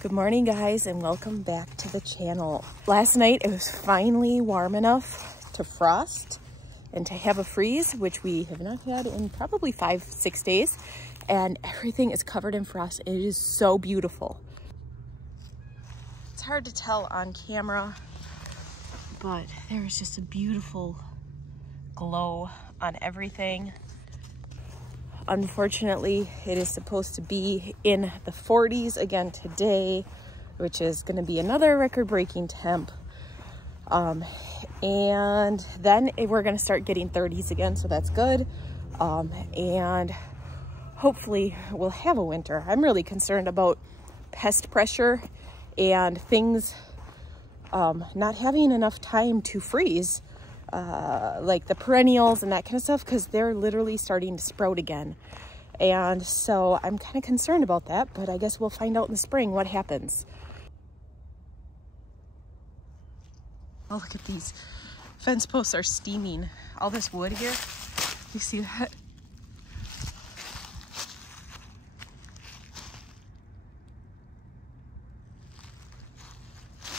Good morning, guys, and welcome back to the channel. Last night it was finally warm enough to frost and to have a freeze, which we have not had in probably 5-6 days, and everything is covered in frost. It is so beautiful. It's hard to tell on camera, but there is just a beautiful glow on everything. Unfortunately, it is supposed to be in the 40s again today, which is going to be another record-breaking temp. And then we're going to start getting 30s again, so that's good. And hopefully we'll have a winter. I'm really concerned about pest pressure and things not having enough time to freeze. Like the perennials and that kind of stuff, because they're literally starting to sprout again. And so I'm kind of concerned about that, but I guess we'll find out in the spring what happens. Oh, look at these. Fence posts are steaming. All this wood here, you see that?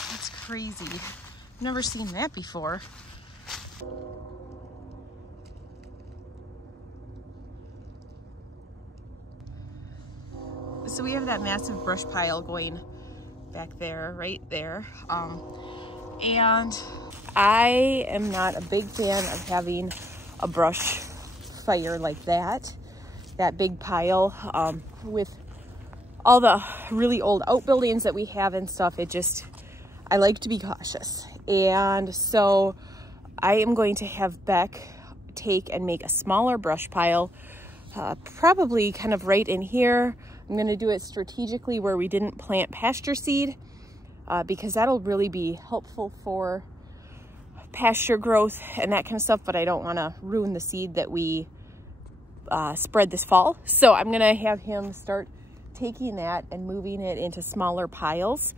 That's crazy. I've never seen that before. So we have that massive brush pile going back there, right there. And I am not a big fan of having a brush fire like that big pile. With all the really old outbuildings that we have and stuff, I like to be cautious. And so I am going to have Beck take and make a smaller brush pile, probably kind of right in here. I'm going to do it strategically where we didn't plant pasture seed, because that'll really be helpful for pasture growth and that kind of stuff, but I don't want to ruin the seed that we spread this fall. So I'm going to have him start taking that and moving it into smaller piles.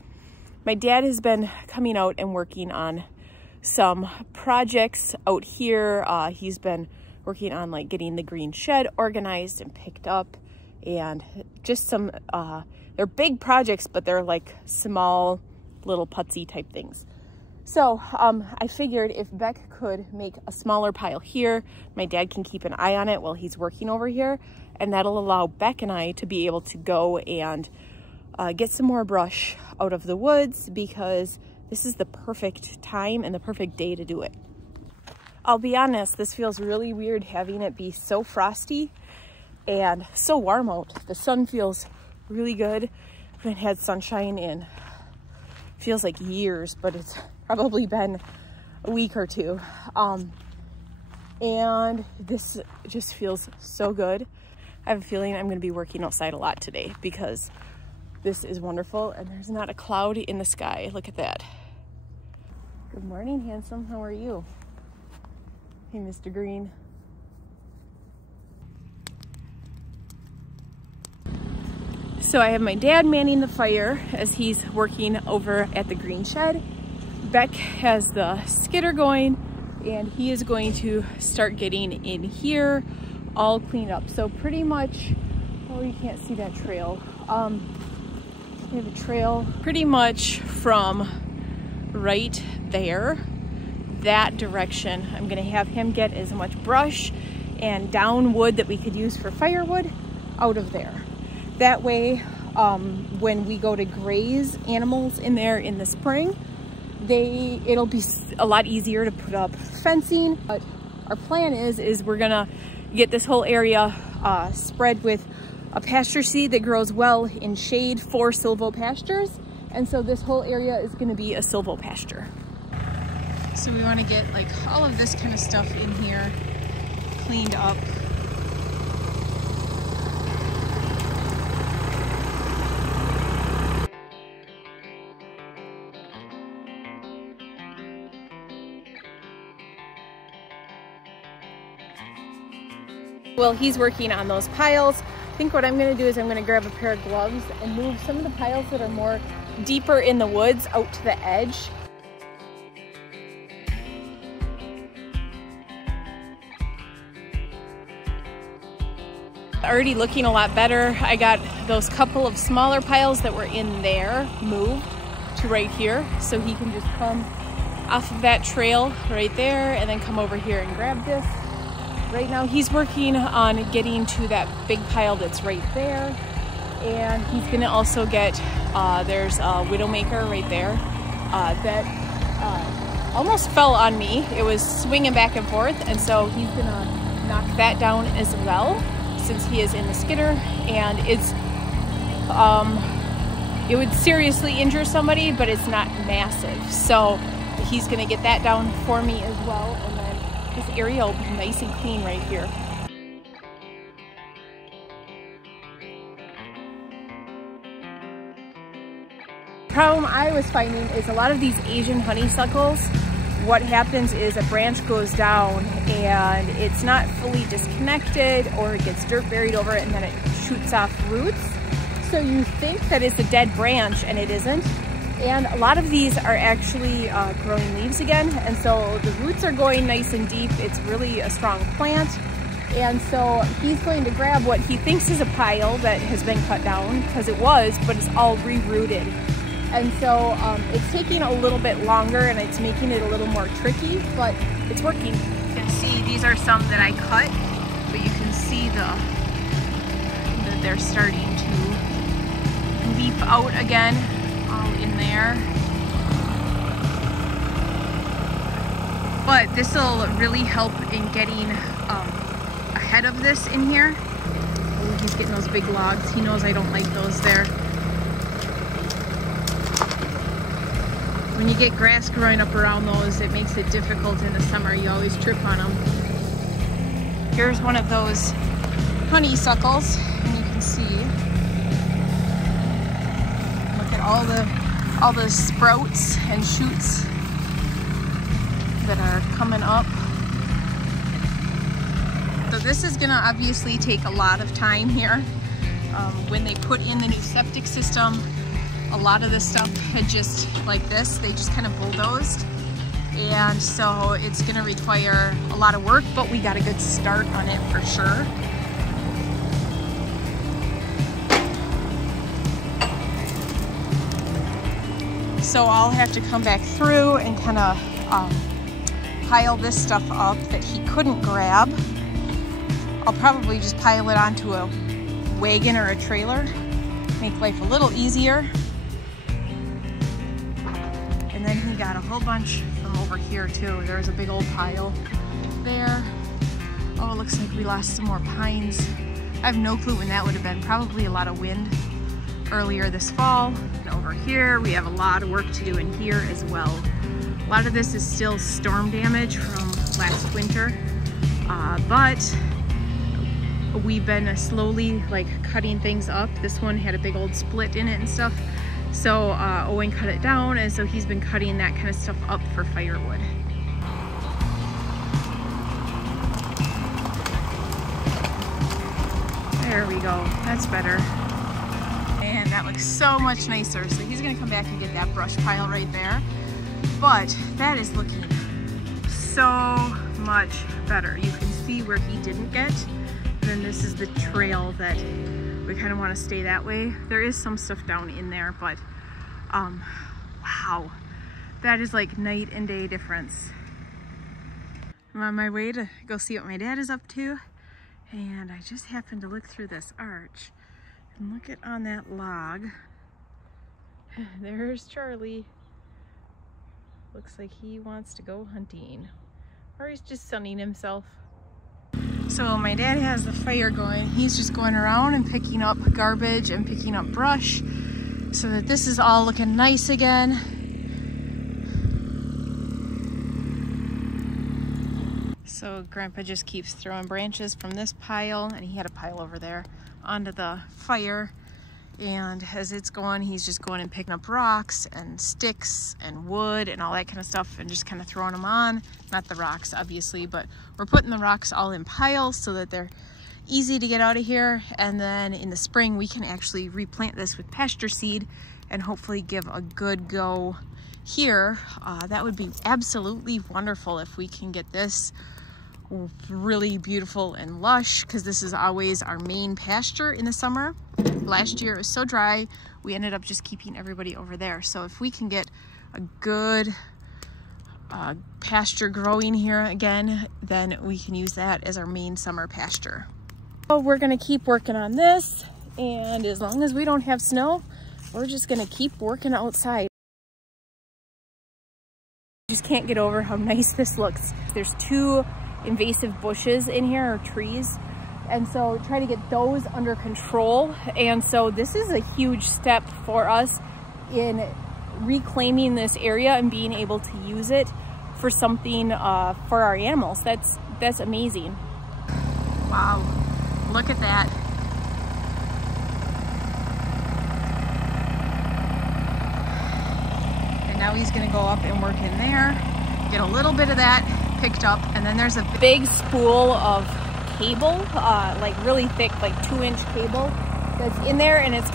My dad has been coming out and working on some projects out here. He's been working on like getting the green shed organized and picked up, and just some they're big projects, but they're like small little putsy type things. So I figured if Beck could make a smaller pile here, my dad can keep an eye on it while he's working over here, and that'll allow Beck and I to be able to go and get some more brush out of the woods, because this is the perfect time and the perfect day to do it. I'll be honest, this feels really weird having it be so frosty and so warm out. The sun feels really good. I haven't had sunshine in, feels like years, but it's probably been a week or two. And this just feels so good. I have a feeling I'm going to be working outside a lot today because this is wonderful and there's not a cloud in the sky. Look at that. Good morning, handsome. How are you? Hey, Mr. Green. So I have my dad manning the fire as he's working over at the green shed. Beck has the skidder going, and he is going to start getting in here all cleaned up. So pretty much, oh, you can't see that trail. We have a trail pretty much from right there, that direction. I'm gonna have him get as much brush and down wood that we could use for firewood out of there. That way, when we go to graze animals in there in the spring, it'll be a lot easier to put up fencing. But our plan is we're gonna get this whole area spread with a pasture seed that grows well in shade for silvopastures. And so this whole area is gonna be a silvopasture. So we wanna get like all of this kind of stuff in here cleaned up. While he's working on those piles, I think what I'm going to do is I'm going to grab a pair of gloves and move some of the piles that are more deeper in the woods out to the edge. Already looking a lot better. I got those couple of smaller piles that were in there moved to right here, so he can just come off of that trail right there and then come over here and grab this. Right now he's working on getting to that big pile that's right there, and he's gonna also get there's a widowmaker right there that almost fell on me. It was swinging back and forth, and so he's gonna knock that down as well, since he is in the skidder, and it would seriously injure somebody, but it's not massive. So he's gonna get that down for me as well, and then this area will be nice and clean right here. The problem I was finding is a lot of these Asian honeysuckles, what happens is a branch goes down and it's not fully disconnected, or it gets dirt buried over it and then it shoots off roots. So you think that it's a dead branch, and it isn't. And a lot of these are actually growing leaves again, and so the roots are going nice and deep. It's really a strong plant. And so he's going to grab what he thinks is a pile that has been cut down, because it was, but it's all re-rooted. And so it's taking a little bit longer, and it's making it a little more tricky, but it's working. You can see these are some that I cut, but you can see that they're starting to leaf out again, all in there. But this will really help in getting ahead of this in here. Oh, he's getting those big logs. He knows I don't like those there. When you get grass growing up around those, it makes it difficult in the summer. You always trip on them. Here's one of those honeysuckles, and you can see, look at all the sprouts and shoots that are coming up. So this is gonna obviously take a lot of time here. When they put in the new septic system, a lot of this stuff had just like this, they just kind of bulldozed. And so it's gonna require a lot of work, but we got a good start on it for sure. So I'll have to come back through and kind of pile this stuff up that he couldn't grab. I'll probably just pile it onto a wagon or a trailer, make life a little easier. And then he got a whole bunch from over here too. There was a big old pile there. Oh, it looks like we lost some more pines. I have no clue when that would have been. Probably a lot of wind earlier this fall. And over here, we have a lot of work to do in here as well. A lot of this is still storm damage from last winter, but we've been slowly like cutting things up. This one had a big old split in it and stuff. So Owen cut it down, and so he's been cutting that kind of stuff up for firewood. There we go, that's better. And that looks so much nicer. So he's gonna come back and get that brush pile right there. But that is looking so much better. You can see where he didn't get. And then this is the trail that we kind of want to stay that way. There is some stuff down in there, but wow, that is like night and day difference. I'm on my way to go see what my dad is up to, and I just happened to look through this arch and look at on that log. There's Charlie. Looks like he wants to go hunting, or he's just sunning himself. So my dad has the fire going. He's just going around and picking up garbage and picking up brush so that this is all looking nice again. So Grandpa just keeps throwing branches from this pile, and he had a pile over there, onto the fire. And as it's going, he's just going and picking up rocks and sticks and wood and all that kind of stuff and just kind of throwing them on. Not the rocks, obviously, but we're putting the rocks all in piles so that they're easy to get out of here. And then in the spring, we can actually replant this with pasture seed and hopefully give a good go here. That would be absolutely wonderful if we can get this really beautiful and lush, because this is always our main pasture in the summer. Last year it was so dry, we ended up just keeping everybody over there. So if we can get a good pasture growing here again, then we can use that as our main summer pasture. So we're gonna keep working on this, and as long as we don't have snow, we're just gonna keep working outside. Just can't get over how nice this looks. There's 2 invasive bushes in here, or trees, and so try to get those under control. And so this is a huge step for us in reclaiming this area and being able to use it for something for our animals. That's amazing. Wow, look at that. And now he's gonna go up and work in there, get a little bit of that picked up, and then there's a big spool of cable, like really thick, like 2-inch cable that's in there, and it's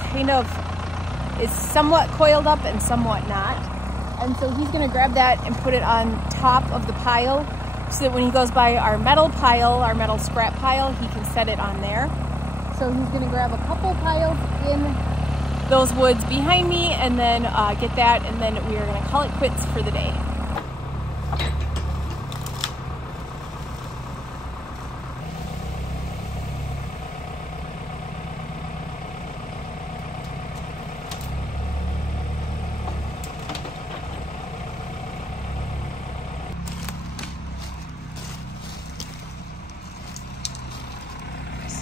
somewhat coiled up and somewhat not. And so he's gonna grab that and put it on top of the pile, so that when he goes by our metal pile, our metal scrap pile, he can set it on there. So he's gonna grab a couple piles in those woods behind me, and then get that, and then we are gonna call it quits for the day.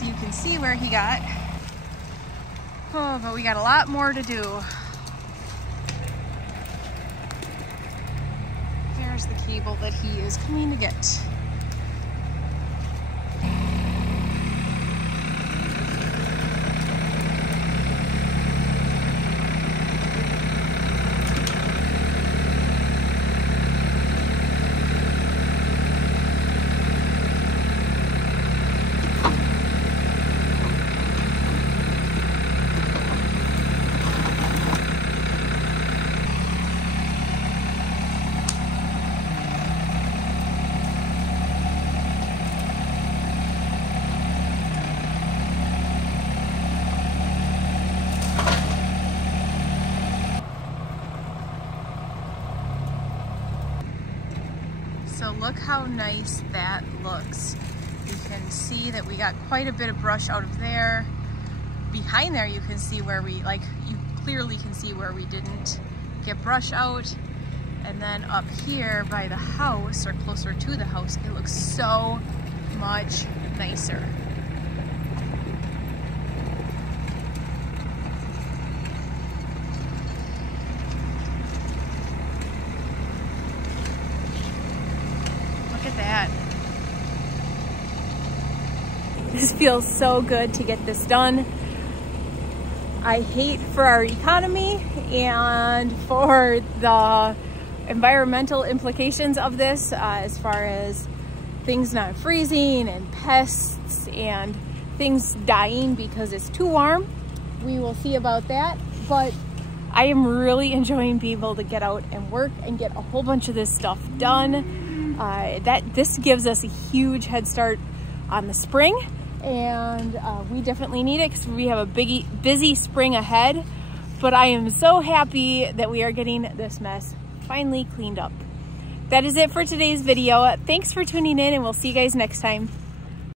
You can see where he got. Oh, but we got a lot more to do. There's the cable that he is coming to get. So look how nice that looks. You can see that we got quite a bit of brush out of there. Behind there you can see where you clearly can see where we didn't get brush out. And then up here by the house, or closer to the house, it looks so much nicer. That. This feels so good to get this done. I hate for our economy and for the environmental implications of this, as far as things not freezing and pests and things dying because it's too warm. We will see about that, but I am really enjoying being able to get out and work and get a whole bunch of this stuff done. This gives us a huge head start on the spring, and we definitely need it because we have a busy spring ahead. But I am so happy that we are getting this mess finally cleaned up. That is it for today's video. Thanks for tuning in, and we'll see you guys next time.